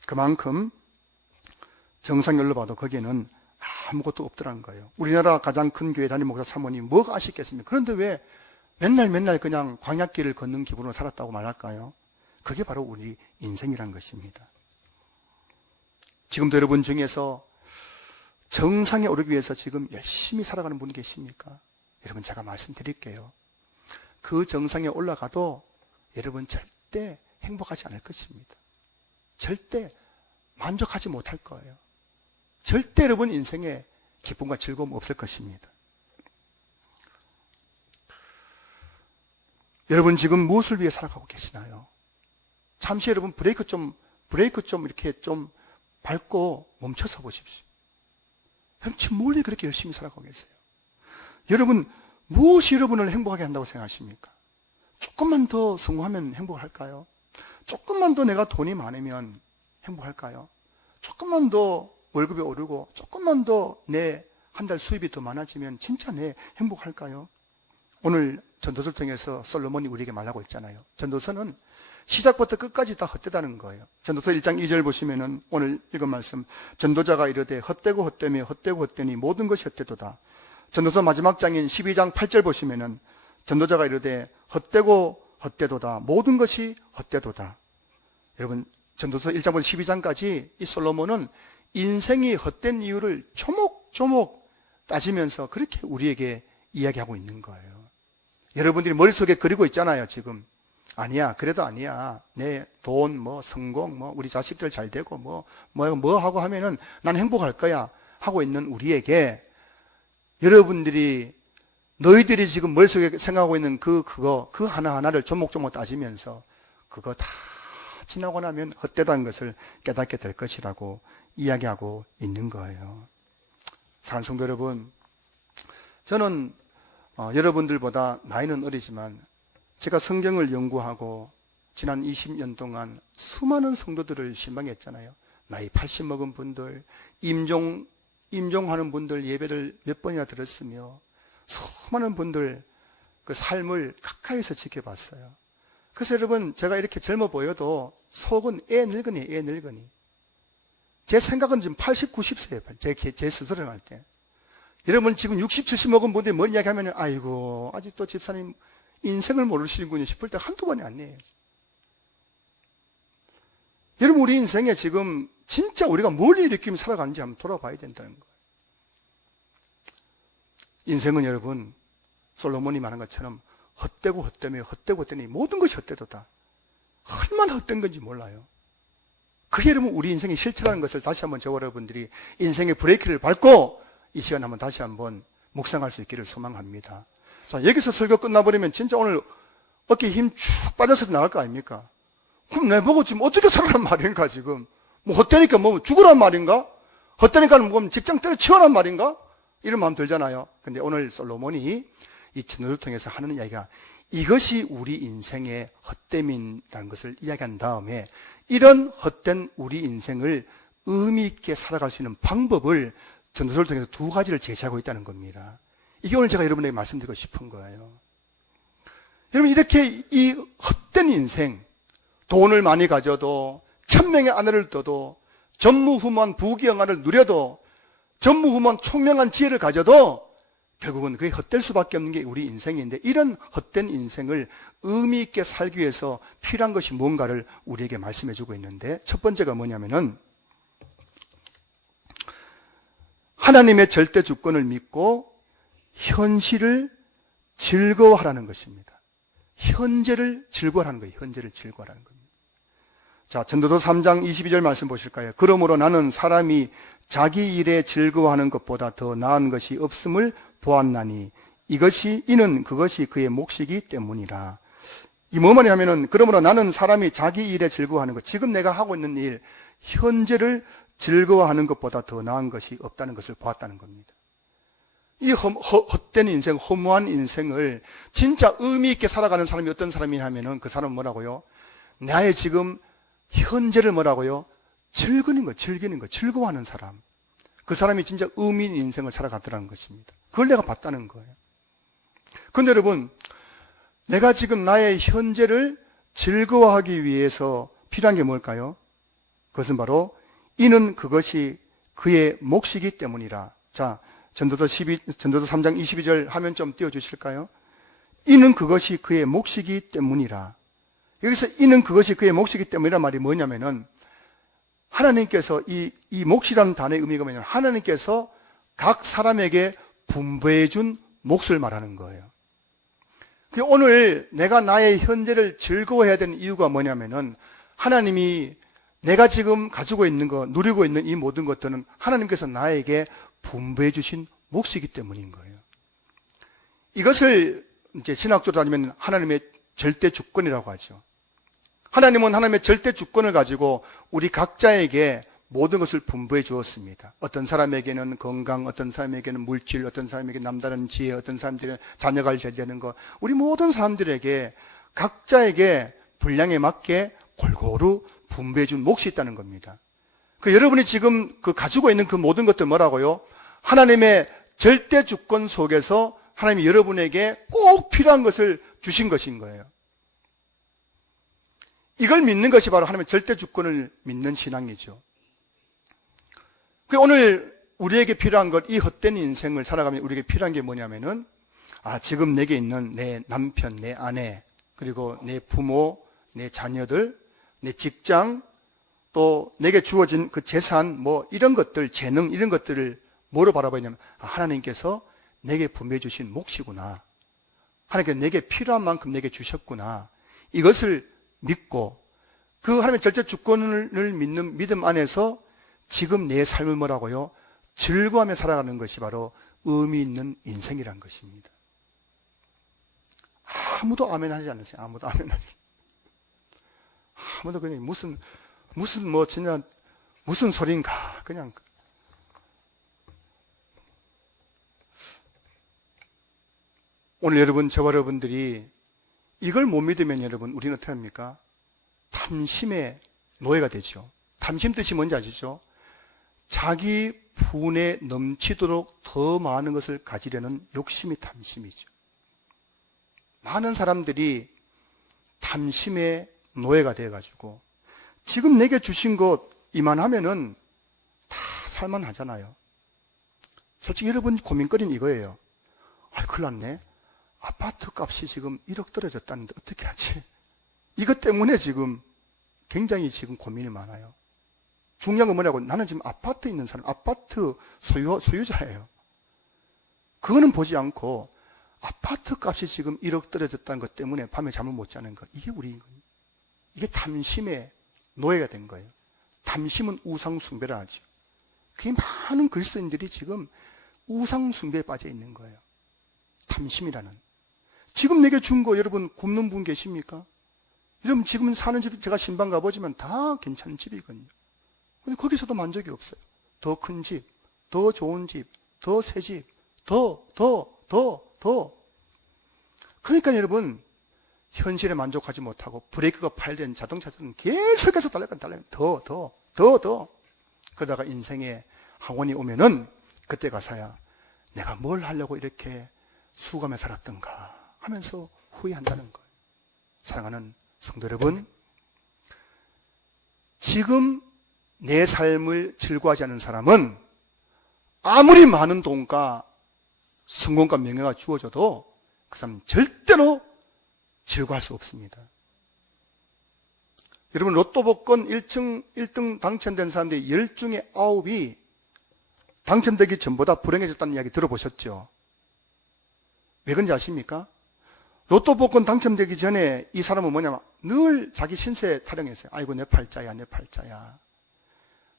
그만큼 정상에 올라봐도 거기에는 아무것도 없더라는 거예요. 우리나라 가장 큰 교회 담임 목사 사모님 뭐가 아쉽겠습니까? 그런데 왜 맨날 그냥 광야길을 걷는 기분으로 살았다고 말할까요? 그게 바로 우리 인생이란 것입니다. 지금도 여러분 중에서 정상에 오르기 위해서 지금 열심히 살아가는 분이 계십니까? 여러분 제가 말씀드릴게요. 그 정상에 올라가도 여러분 절대 행복하지 않을 것입니다. 절대 만족하지 못할 거예요. 절대 여러분 인생에 기쁨과 즐거움 없을 것입니다. 여러분 지금 무엇을 위해 살아가고 계시나요? 잠시 여러분 브레이크 좀 이렇게 좀 밟고 멈춰서 보십시오. 여러분 지금 뭘 그렇게 열심히 살아가고 계세요? 여러분 무엇이 여러분을 행복하게 한다고 생각하십니까? 조금만 더 성공하면 행복할까요? 조금만 더 내가 돈이 많으면 행복할까요? 조금만 더 월급이 오르고 조금만 더 내 한 달 수입이 더 많아지면 진짜 내 행복할까요? 오늘 전도서를 통해서 솔로몬이 우리에게 말하고 있잖아요. 전도서는 시작부터 끝까지 다 헛되다는 거예요. 전도서 1장 2절 보시면은 오늘 읽은 말씀, 전도자가 이르되 헛되고 헛되며 헛되고 헛되니 모든 것이 헛되도다. 전도서 마지막 장인 12장 8절 보시면은 전도자가 이르되 헛되고 헛되도다. 모든 것이 헛되도다. 여러분 전도서 1장부터 12장까지 이 솔로몬은 인생이 헛된 이유를 조목조목 따지면서 그렇게 우리에게 이야기하고 있는 거예요. 여러분들이 머릿속에 그리고 있잖아요, 지금. 아니야, 그래도 아니야. 내 돈, 성공, 우리 자식들 잘 되고, 뭐 하고 하면은 난 행복할 거야. 하고 있는 우리에게 여러분들이, 너희들이 지금 머릿속에 생각하고 있는 그 하나하나를 조목조목 따지면서 그거 다 지나고 나면 헛되다는 것을 깨닫게 될 것이라고 이야기하고 있는 거예요. 사랑하는 성도 여러분, 저는 여러분들보다 나이는 어리지만 제가 성경을 연구하고 지난 20년 동안 수많은 성도들을 신방했잖아요. 나이 80 먹은 분들, 임종하는 분들 예배를 몇 번이나 들었으며 수많은 분들 그 삶을 가까이서 지켜봤어요. 그래서 여러분 제가 이렇게 젊어 보여도 속은 애 늙은이. 제 생각은 지금 80, 90세예요. 제 스스로 할 때. 여러분 지금 60, 70 먹은 분들이 뭔 이야기 하면 아이고 아직도 집사님 인생을 모르시는군요 싶을 때 한두 번이 아니에요. 여러분 우리 인생에 지금 진짜 우리가 뭘 일으키며 살아가는지 한번 돌아봐야 된다는 거예요. 인생은 여러분 솔로몬이 말한 것처럼 헛되고 헛되며 헛되고 헛되니 모든 것이 헛되도다. 얼마나 헛된 건지 몰라요. 그게 여러분 우리 인생의 실체라는 것을 다시 한번 저와 여러분들이 인생의 브레이크를 밟고 이 시간 한번 다시 한번 묵상할 수 있기를 소망합니다. 자, 여기서 설교 끝나버리면 진짜 오늘 어깨에 힘 쭉 빠져서 나갈 거 아닙니까? 그럼 내보고 지금 어떻게 살아란 말인가 지금? 뭐 헛되니까 뭐 죽으란 말인가? 헛되니까 뭐 직장 때려치워란 말인가? 이런 마음 들잖아요. 근데 오늘 솔로몬이 이 전도를 통해서 하는 이야기가 이것이 우리 인생의 헛됨이라는 것을 이야기한 다음에 이런 헛된 우리 인생을 의미 있게 살아갈 수 있는 방법을 전도서를 통해서 두 가지를 제시하고 있다는 겁니다. 이게 오늘 제가 여러분에게 말씀드리고 싶은 거예요. 여러분 이렇게 이 헛된 인생, 돈을 많이 가져도 1000명의 아내를 둬도 전무후무한 부귀영화를 누려도 전무후무한 총명한 지혜를 가져도 결국은 그게 헛될 수밖에 없는 게 우리 인생인데 이런 헛된 인생을 의미 있게 살기 위해서 필요한 것이 뭔가를 우리에게 말씀해 주고 있는데 첫 번째가 뭐냐면은 하나님의 절대 주권을 믿고 현실을 즐거워하라는 것입니다. 현재를 즐거워하는 거예요. 현재를 즐거워하는 겁니다. 자, 전도서 3장 22절 말씀 보실까요? 그러므로 나는 사람이 자기 일에 즐거워하는 것보다 더 나은 것이 없음을 보았나니 이는 그것이 그의 몫이기 때문이라. 이 뭐 말이냐면은 그러므로 나는 사람이 자기 일에 즐거워하는 것, 지금 내가 하고 있는 일, 현재를 즐거워하는 것보다 더 나은 것이 없다는 것을 보았다는 겁니다. 이 헛된 인생, 허무한 인생을 진짜 의미 있게 살아가는 사람이 어떤 사람이냐면은 그 사람은 뭐라고요? 나의 지금 현재를 뭐라고요? 즐기는 거, 즐거워하는 사람. 그 사람이 진짜 의미 있는 인생을 살아가더라는 것입니다. 그걸 내가 봤다는 거예요. 그런데 여러분, 내가 지금 나의 현재를 즐거워하기 위해서 필요한 게 뭘까요? 그것은 바로 이는 그것이 그의 몫이기 때문이라. 자, 전도서 3장 22절 화면 좀 띄워주실까요? 이는 그것이 그의 몫이기 때문이라. 여기서 이는 그것이 그의 몫이기 때문이란 말이 뭐냐면은 하나님께서 이 몫이라는 단어의 의미가 뭐냐면 하나님께서 각 사람에게 분배해 준 몫을 말하는 거예요. 오늘 내가 나의 현재를 즐거워해야 되는 이유가 뭐냐면은 하나님이 내가 지금 가지고 있는 거, 누리고 있는 이 모든 것들은 하나님께서 나에게 분배해 주신 몫이기 때문인 거예요. 이것을 이제 신학적으로 따지면 하나님의 절대 주권이라고 하죠. 하나님은 하나님의 절대 주권을 가지고 우리 각자에게 모든 것을 분배해 주었습니다. 어떤 사람에게는 건강, 어떤 사람에게는 물질, 어떤 사람에게는 남다른 지혜, 어떤 사람들은 자녀가 되는 것. 우리 모든 사람들에게 각자에게 분량에 맞게 골고루 분배해 준 몫이 있다는 겁니다. 여러분이 지금 가지고 있는 그 모든 것들 뭐라고요? 하나님의 절대 주권 속에서 하나님이 여러분에게 꼭 필요한 것을 주신 것인 거예요. 이걸 믿는 것이 바로 하나님의 절대 주권을 믿는 신앙이죠. 오늘 우리에게 필요한 것, 이 헛된 인생을 살아가면 우리에게 필요한 게 뭐냐면은, 지금 내게 있는 내 남편, 내 아내, 그리고 내 부모, 내 자녀들, 내 직장, 또 내게 주어진 그 재산, 뭐 이런 것들, 재능, 이런 것들을 뭐로 바라보냐면, 하나님께서 내게 분배해 주신 몫이구나. 하나님께서 내게 필요한 만큼 내게 주셨구나. 이것을 믿고 그 하나님의 절대 주권을 믿는 믿음 안에서 지금 내 삶을 뭐라고요? 즐거워하며 살아가는 것이 바로 의미 있는 인생이란 것입니다. 아무도 아멘 하지 않으세요. 아무도 아멘 하지. 아무도 그냥 무슨 뭐 진짜 무슨 소린가 그냥. 오늘 여러분, 저와 여러분들이 이걸 못 믿으면 여러분, 우리는 어떻게 합니까? 탐심의 노예가 되죠. 탐심 뜻이 뭔지 아시죠? 자기 분에 넘치도록 더 많은 것을 가지려는 욕심이 탐심이죠. 많은 사람들이 탐심의 노예가 되어가지고 지금 내게 주신 것 이만하면은 다 살만하잖아요. 솔직히 여러분 고민거리는 이거예요. 큰일 났네. 아파트 값이 지금 1억 떨어졌다는데 어떻게 하지? 이것 때문에 지금 굉장히 지금 고민이 많아요. 중요한 건 뭐냐고, 나는 지금 아파트에 있는 사람, 아파트 소유자예요. 그거는 보지 않고 아파트 값이 지금 1억 떨어졌다는 것 때문에 밤에 잠을 못 자는 것. 이게 탐심의 노예가 된 거예요. 탐심은 우상숭배를 하죠. 그게 많은 그리스도인들이 지금 우상숭배에 빠져 있는 거예요. 탐심이라는. 지금 내게 준 거 여러분 굶는 분 계십니까? 여러분 지금 사는 집 제가 신방 가보지만 다 괜찮은 집이거든요. 근데 거기서도 만족이 없어요. 더 큰 집, 더 좋은 집, 더 새 집, 더. 그러니까 여러분 현실에 만족하지 못하고 브레이크가 파열된 자동차들은 계속해서 달려가 더. 그러다가 인생에 항원이 오면은 그때 가서야 내가 뭘 하려고 이렇게 수고하며 살았던가 하면서 후회한다는 거예요. 사랑하는 성도 여러분, 지금 내 삶을 즐거워하지 않는 사람은 아무리 많은 돈과 성공과 명예가 주어져도 그 사람은 절대로 즐거워할 수 없습니다. 여러분 로또 복권 1등 당첨된 사람들이 10중에 9이 당첨되기 전보다 불행해졌다는 이야기 들어보셨죠? 왜 그런지 아십니까? 로또 복권 당첨되기 전에 이 사람은 뭐냐면 늘 자기 신세 타령했어요. 아이고 내 팔자야.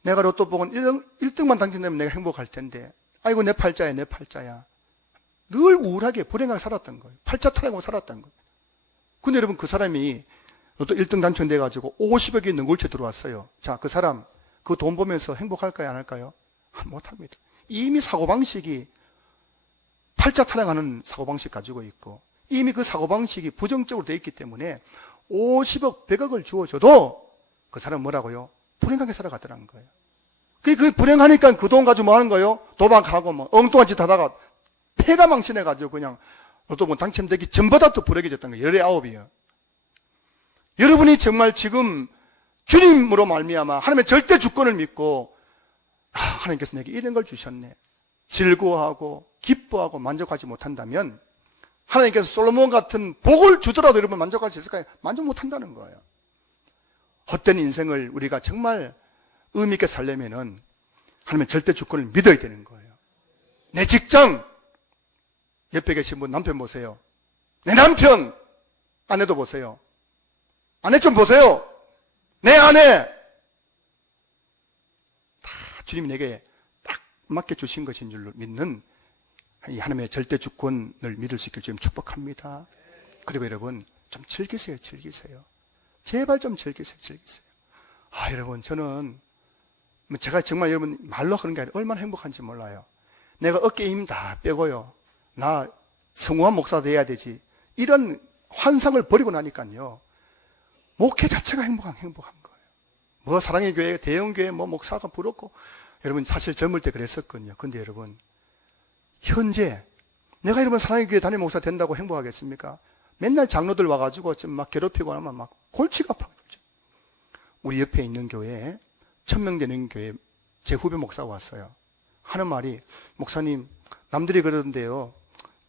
내가 로또 복권 1등만 당첨되면 내가 행복할 텐데 아이고 내 팔자야. 늘 우울하게 불행하게 살았던 거예요. 팔자 타령하고 살았던 거예요. 근데 여러분 그 사람이 로또 1등 당첨돼가지고 50억이 능굴채 들어왔어요. 자, 그 사람 그 돈 보면서 행복할까요? 안 할까요? 못합니다. 이미 사고방식이 팔자 타령하는 사고방식 가지고 있고 이미 그 사고방식이 부정적으로 되어 있기 때문에 50억, 100억을 주어줘도 그 사람은 뭐라고요? 불행하게 살아가더라는 거예요. 그 불행하니까 그 돈 가지고 뭐 하는 거예요? 도박하고 뭐 엉뚱한 짓 하다가 폐가 망신해가지고 그냥 로또 뭐 당첨되기 전보다 더 불행해졌던 거예요. 19이요. 여러분이 정말 지금 주님으로 말미암아 하나님의 절대 주권을 믿고 하나님께서 내게 이런 걸 주셨네. 즐거워하고 기뻐하고 만족하지 못한다면 하나님께서 솔로몬 같은 복을 주더라도 여러분 만족할 수 있을까요? 만족 못한다는 거예요. 헛된 인생을 우리가 정말 의미 있게 살려면은 하나님의 절대 주권을 믿어야 되는 거예요. 내 직장, 옆에 계신 분 남편 보세요. 내 남편, 아내도 보세요. 아내 좀 보세요. 내 아내. 다 주님이 내게 딱 맞게 주신 것인 줄로 믿는 이 하나님의 절대 주권을 믿을 수 있길 주님 축복합니다. 그리고 여러분 좀 즐기세요. 제발 좀 즐기세요. 여러분 저는 제가 정말 여러분 말로 하는 게 아니라 얼마나 행복한지 몰라요. 내가 어깨에 힘 다 빼고요. 나 성공한 목사가 돼야 되지. 이런 환상을 버리고 나니까요. 목회 자체가 행복한 거예요. 뭐 사랑의 교회, 대형교회, 뭐 목사가 부럽고 여러분 사실 젊을 때 그랬었거든요. 근데 여러분 현재 내가 여러분 사랑의 교회 담임 목사 된다고 행복하겠습니까? 맨날 장로들 와가지고 좀 막 괴롭히고 하면 막 골치가 아파요. 우리 옆에 있는 교회에 1000명 되는 교회 제 후배 목사가 왔어요. 하는 말이 목사님 남들이 그러던데요.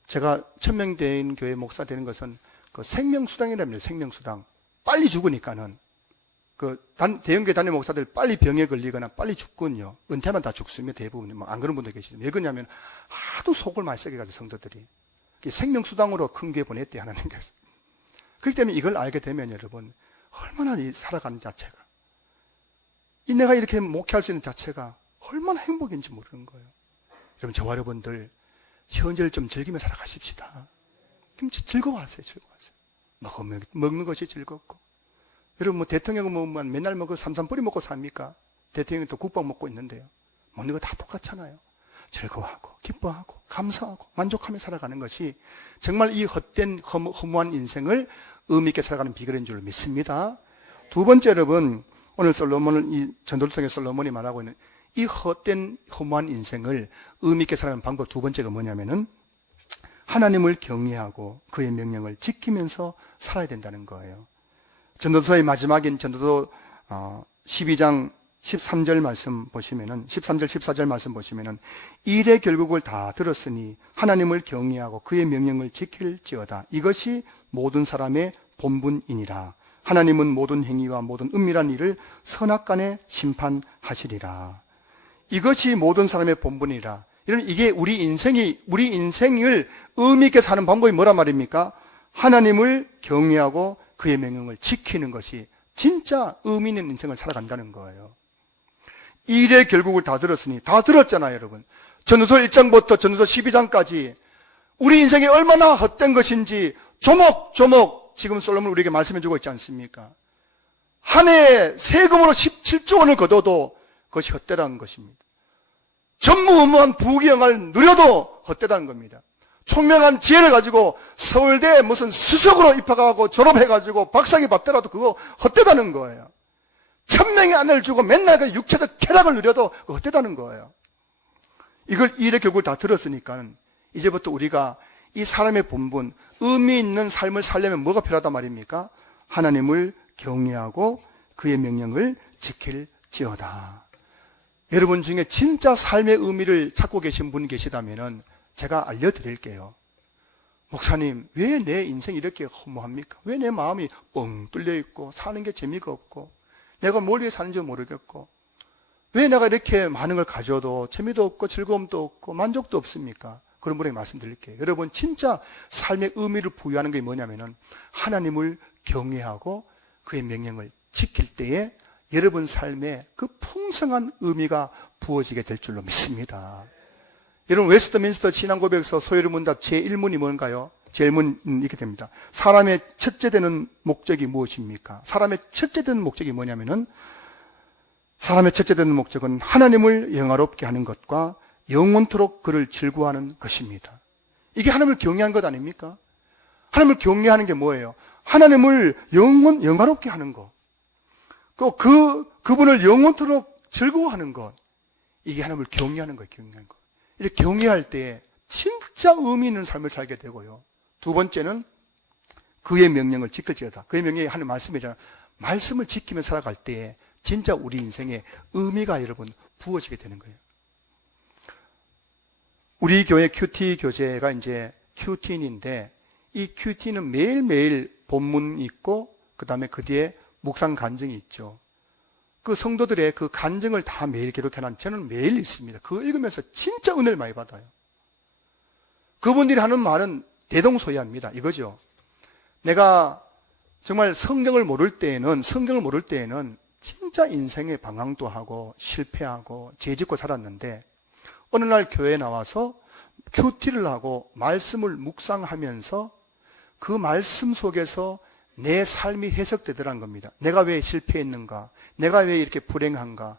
제가 1000명 된 교회 목사 되는 것은 그 생명수당이랍니다. 생명수당. 빨리 죽으니까는 대형교회 담임 목사들 빨리 병에 걸리거나 빨리 죽거든요. 은퇴하면 다 죽습니다. 대부분. 뭐 안 그런 분들 계시죠. 왜 그러냐면 하도 속을 많이 썩여가지고 성도들이 생명수당으로 큰 교회 보냈대 하나님께서. 그렇기 때문에 이걸 알게 되면 여러분 얼마나 이 살아가는 자체가 내가 이렇게 목회할 수 있는 자체가 얼마나 행복인지 모르는 거예요. 여러분 저와 여러분들 현재를 좀 즐기며 살아가십시다. 즐거워하세요. 먹는 것이 즐겁고. 여러분 뭐 대통령은 뭐 맨날 삼삼뿌리 먹고 삽니까? 대통령이 또 국밥 먹고 있는데요. 먹는 거 다 똑같잖아요. 즐거워하고 기뻐하고 감사하고 만족하며 살아가는 것이 정말 이 헛된 허무한 인생을 의미 있게 살아가는 비결인 줄 믿습니다. 두 번째 여러분 오늘 이 전도를 통해 솔로몬이 말하고 있는 이 헛된 허무한 인생을 의미 있게 살아가는 방법 두 번째가 뭐냐면은 하나님을 경외하고 그의 명령을 지키면서 살아야 된다는 거예요. 전도서의 마지막인 전도서 12장 13절 말씀 보시면은 13절 14절 말씀 보시면은 일의 결국을 다 들었으니 하나님을 경외하고 그의 명령을 지킬지어다. 이것이 모든 사람의 본분이니라. 하나님은 모든 행위와 모든 은밀한 일을 선악간에 심판하시리라. 이것이 모든 사람의 본분이라. 이게 우리 인생을 의미 있게 사는 방법이 뭐란 말입니까? 하나님을 경외하고 그의 명령을 지키는 것이 진짜 의미 있는 인생을 살아간다는 거예요. 이 일의 결국을 다 들었으니, 다 들었잖아요, 여러분. 전도서 1장부터 전도서 12장까지 우리 인생이 얼마나 헛된 것인지 조목조목 지금 솔로몬 우리에게 말씀해주고 있지 않습니까? 한 해에 세금으로 17조 원을 거둬도 그것이 헛되다는 것입니다. 전무후무한 부귀영화를 누려도 헛되다는 겁니다. 총명한 지혜를 가지고 서울대 무슨 수석으로 입학하고 졸업해가지고 박사학위 받더라도 그거 헛되다는 거예요. 1000명의 아내를 주고 맨날 그 육체적 쾌락을 누려도 그거 헛되다는 거예요. 이걸 이 일의 결국을 다 들었으니까 이제부터 우리가 이 사람의 본분, 의미 있는 삶을 살려면 뭐가 필요하단 말입니까? 하나님을 경외하고 그의 명령을 지킬지어다. 여러분 중에 진짜 삶의 의미를 찾고 계신 분 계시다면 제가 알려드릴게요. 목사님, 왜 내 인생이 이렇게 허무합니까? 왜 내 마음이 뻥 뚫려 있고 사는 게 재미가 없고 내가 뭘 위해 사는지 모르겠고 왜 내가 이렇게 많은 걸 가져도 재미도 없고 즐거움도 없고 만족도 없습니까? 그런 분에게 말씀드릴게요. 여러분, 진짜 삶의 의미를 부여하는 게 뭐냐면은 하나님을 경외하고 그의 명령을 지킬 때에 여러분 삶에 그 풍성한 의미가 부어지게 될 줄로 믿습니다. 여러분, 웨스트민스터 신앙고백서 소요리 문답 제1문이 뭔가요? 제1문은 이렇게 됩니다. 사람의 첫째 되는 목적이 무엇입니까? 사람의 첫째 되는 목적이 뭐냐면은 사람의 첫째 되는 목적은 하나님을 영화롭게 하는 것과 영원토록 그를 즐거워하는 것입니다. 이게 하나님을 경외한 것 아닙니까? 하나님을 경외하는 게 뭐예요? 하나님을 영화롭게 하는 것. 그분을 영원토록 즐거워하는 것. 이게 하나님을 경외하는 거예요, 경외하는 것. 이렇게 경외할 때 진짜 의미 있는 삶을 살게 되고요. 두 번째는 그의 명령을 지킬지어다. 그의 명령이 하나님 말씀이잖아요. 말씀을 지키며 살아갈 때에 진짜 우리 인생에 의미가 여러분 부어지게 되는 거예요. 우리 교회 큐티 교재가 이제 큐티인인데 이 큐티는 매일매일 본문이 있고 그 다음에 그 뒤에 묵상 간증이 있죠. 그 성도들의 그 간증을 다 매일 기록해놓은 저는 매일 읽습니다. 그거 읽으면서 진짜 은혜를 많이 받아요. 그분들이 하는 말은 대동소이합니다. 이거죠. 내가 정말 성경을 모를 때에는 진짜 인생의 방황도 하고 실패하고 죄짓고 살았는데 어느 날 교회에 나와서 큐티를 하고 말씀을 묵상하면서 그 말씀 속에서 내 삶이 해석되더란 겁니다. 내가 왜 실패했는가? 내가 왜 이렇게 불행한가?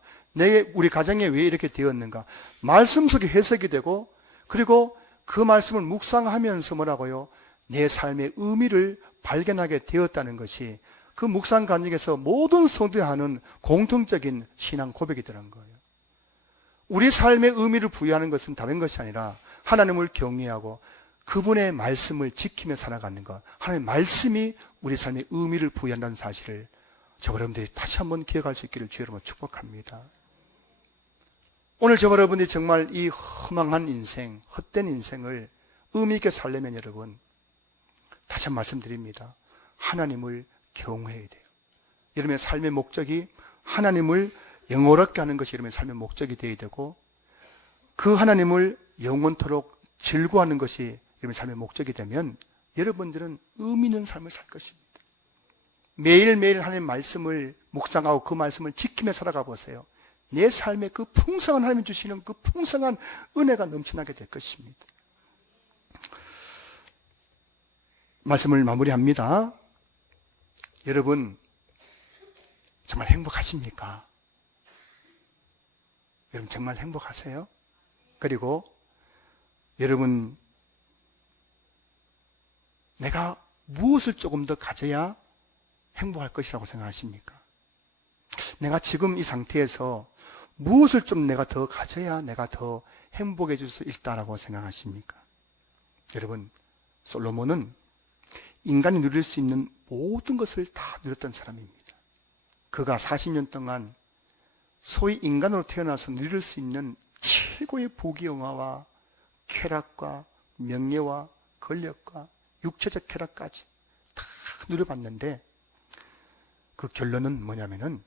우리 가정에 왜 이렇게 되었는가? 말씀 속에 해석이 되고 그리고 그 말씀을 묵상하면서 뭐라고요? 내 삶의 의미를 발견하게 되었다는 것이 그 묵상 간증에서 모든 성도들이 하는 공통적인 신앙 고백이더란 거예요. 우리 삶의 의미를 부여하는 것은 다른 것이 아니라 하나님을 경외하고 그분의 말씀을 지키며 살아가는 것. 하나님의 말씀이 우리 삶의 의미를 부여한다는 사실을 저와 여러분들이 다시 한번 기억할 수 있기를 주의 이름으로 축복합니다. 오늘 저와 여러분들이 정말 이 허망한 인생, 헛된 인생을 의미 있게 살려면 여러분 다시 한번 말씀드립니다. 하나님을 경외해야 돼요. 여러분의 삶의 목적이 하나님을 영원롭게 하는 것이 여러분의 삶의 목적이 되어야 되고 그 하나님을 영원토록 즐거워하는 것이 여러분의 삶의 목적이 되면 여러분들은 의미 있는 삶을 살 것입니다. 매일매일 하나님의 말씀을 묵상하고 그 말씀을 지키며 살아가 보세요. 내 삶에 그 풍성한 하나님이 주시는 그 풍성한 은혜가 넘쳐나게 될 것입니다. 말씀을 마무리합니다. 여러분 정말 행복하십니까? 여러분 정말 행복하세요? 그리고 여러분 내가 무엇을 조금 더 가져야 행복할 것이라고 생각하십니까? 내가 지금 이 상태에서 무엇을 좀 내가 더 가져야 내가 더 행복해질 수 있다라고 생각하십니까? 여러분 솔로몬은 인간이 누릴 수 있는 모든 것을 다 누렸던 사람입니다. 그가 40년 동안 소위 인간으로 태어나서 누릴 수 있는 최고의 부귀영화와 쾌락과 명예와 권력과 육체적 쾌락까지 다 누려봤는데 그 결론은 뭐냐면은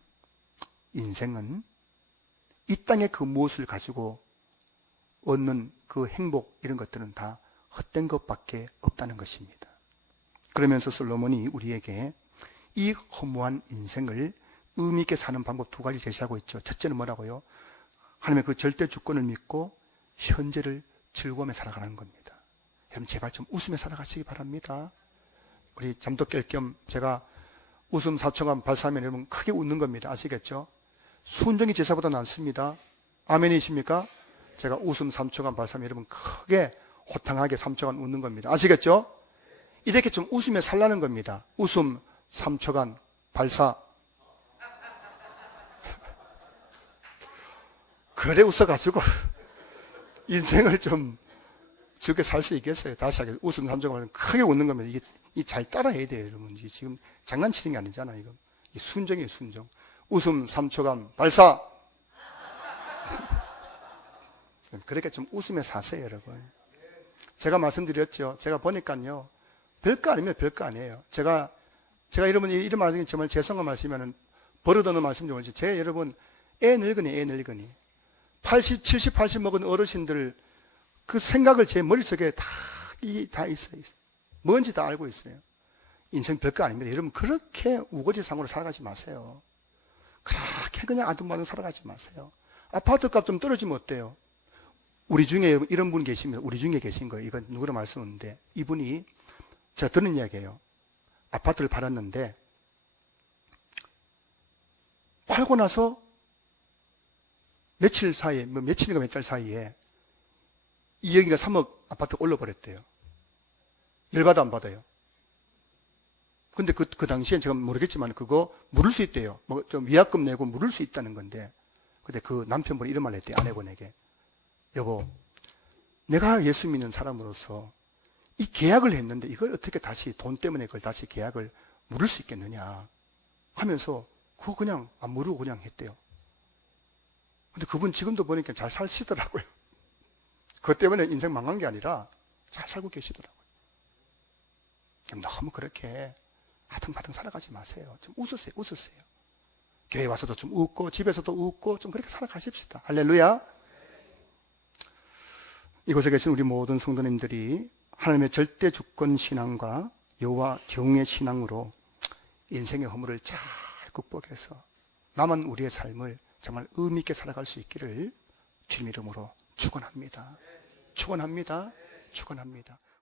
인생은 이 땅의 그 무엇을 가지고 얻는 그 행복 이런 것들은 다 헛된 것밖에 없다는 것입니다. 그러면서 솔로몬이 우리에게 이 허무한 인생을 의미 있게 사는 방법 두 가지 제시하고 있죠. 첫째는 뭐라고요? 하나님의 그 절대 주권을 믿고 현재를 즐거움에 살아가는 겁니다. 여러분 제발 좀 웃으며 살아가시기 바랍니다. 우리 잠도 깰 겸 제가 웃음 4초간 발사하면 여러분 크게 웃는 겁니다. 아시겠죠? 순종이 제사보다 낫습니다. 아멘이십니까? 제가 웃음 3초간 발사하면 여러분 크게 호탕하게 3초간 웃는 겁니다. 아시겠죠? 이렇게 좀 웃으며 살라는 겁니다. 웃음 3초간 발사. 그래 웃어가지고 인생을 좀 즐겁게 살 수 있겠어요. 다시 하겠습니다. 웃음 3초간 크게 웃는 겁니다. 이게 잘 따라해야 돼요, 여러분. 이게 지금 장난치는 게 아니잖아요, 이거. 이 순정이에요, 순정. 웃음 3초간 발사. 그렇게 좀 웃으며 사세요, 여러분. 제가 말씀드렸죠. 제가 보니까요, 별거 아니면 별거 아니에요. 제가 여러분 이런 말씀이 정말 죄송한 말씀이면 버릇없는 말씀 좀 하지. 제가 여러분 애 늙은이 80, 70, 80 먹은 어르신들 그 생각을 제 머릿속에 다 있어요. 뭔지 다 알고 있어요. 인생 별거 아닙니다. 여러분 그렇게 우거지상으로 살아가지 마세요. 그렇게 그냥 아둥바둥 살아가지 마세요. 아파트 값 좀 떨어지면 어때요? 우리 중에 이런 분 계시면 우리 중에 계신 거예요. 이건 누구나 말씀인데 이분이 제가 듣는 이야기예요. 아파트를 팔았는데 팔고 나서 며칠인가 몇 달 사이에 2억인가 3억 아파트 올려버렸대요. 열받아 안 받아요. 근데 그 당시엔 제가 모르겠지만 그거 물을 수 있대요. 뭐 좀 위약금 내고 물을 수 있다는 건데. 근데 그 남편분이 이런 말을 했대요. 아내분에게. 여보, 내가 예수 믿는 사람으로서 이 계약을 했는데 이걸 어떻게 다시 돈 때문에 그걸 다시 계약을 물을 수 있겠느냐 하면서 그거 그냥 안 물고 그냥 했대요. 근데 그분 지금도 보니까 잘 사시더라고요. 그것 때문에 인생 망한 게 아니라 잘 살고 계시더라고요. 너무 그렇게 아등바등 살아가지 마세요. 좀 웃으세요. 교회 와서도 좀 웃고 집에서도 웃고 좀 그렇게 살아가십시다. 할렐루야. 이곳에 계신 우리 모든 성도님들이 하나님의 절대 주권 신앙과 여호와 경외 신앙으로 인생의 허물을 잘 극복해서 남은 우리의 삶을 정말 의미 있게 살아갈 수 있기를 주님 이름으로 축원합니다. 축원합니다.